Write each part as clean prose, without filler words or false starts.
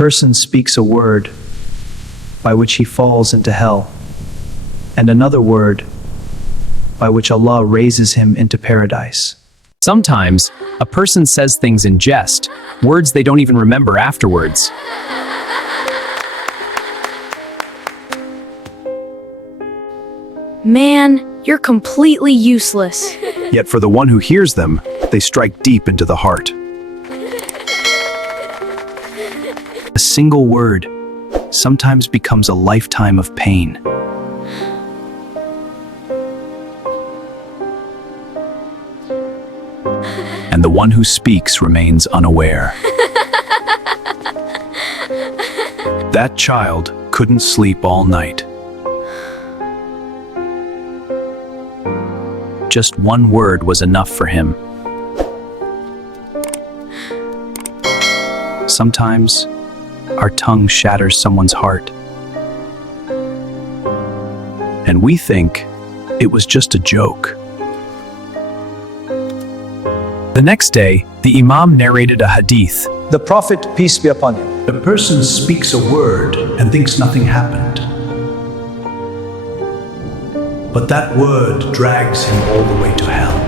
person speaks a word by which he falls into hell, and another word by which Allah raises him into paradise. Sometimes, a person says things in jest, words they don't even remember afterwards. Man, you're completely useless. Yet for the one who hears them, they strike deep into the heart. A single word sometimes becomes a lifetime of pain. And the one who speaks remains unaware. That child couldn't sleep all night. Just one word was enough for him. Sometimes, our tongue shatters someone's heart. And we think it was just a joke. The next day, the Imam narrated a hadith. The Prophet, peace be upon him, The person speaks a word and thinks nothing happened. But that word drags him all the way to hell.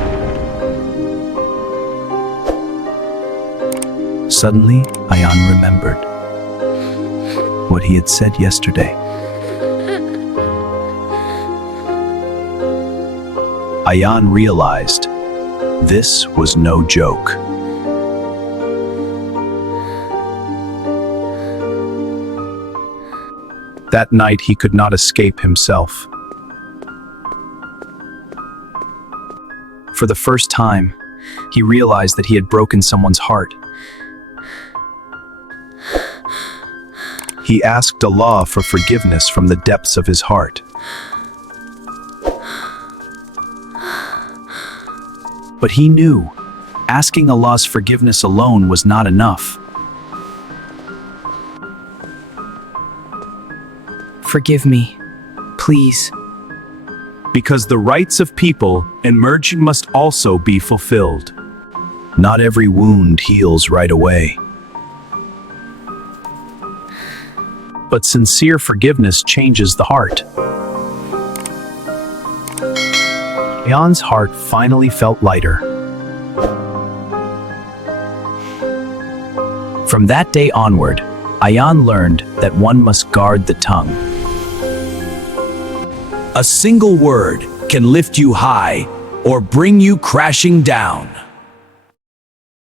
Suddenly, Ayaan remembered what he had said yesterday. Ayaan realized this was no joke. That night he could not escape himself. For the first time, he realized that he had broken someone's heart. He asked Allah for forgiveness from the depths of his heart. But he knew asking Allah's forgiveness alone was not enough. Forgive me, please. Because the rights of people and merging must also be fulfilled. Not every wound heals right away. But sincere forgiveness changes the heart. Ayaan's heart finally felt lighter. From that day onward, Ayaan learned that one must guard the tongue. A single word can lift you high or bring you crashing down.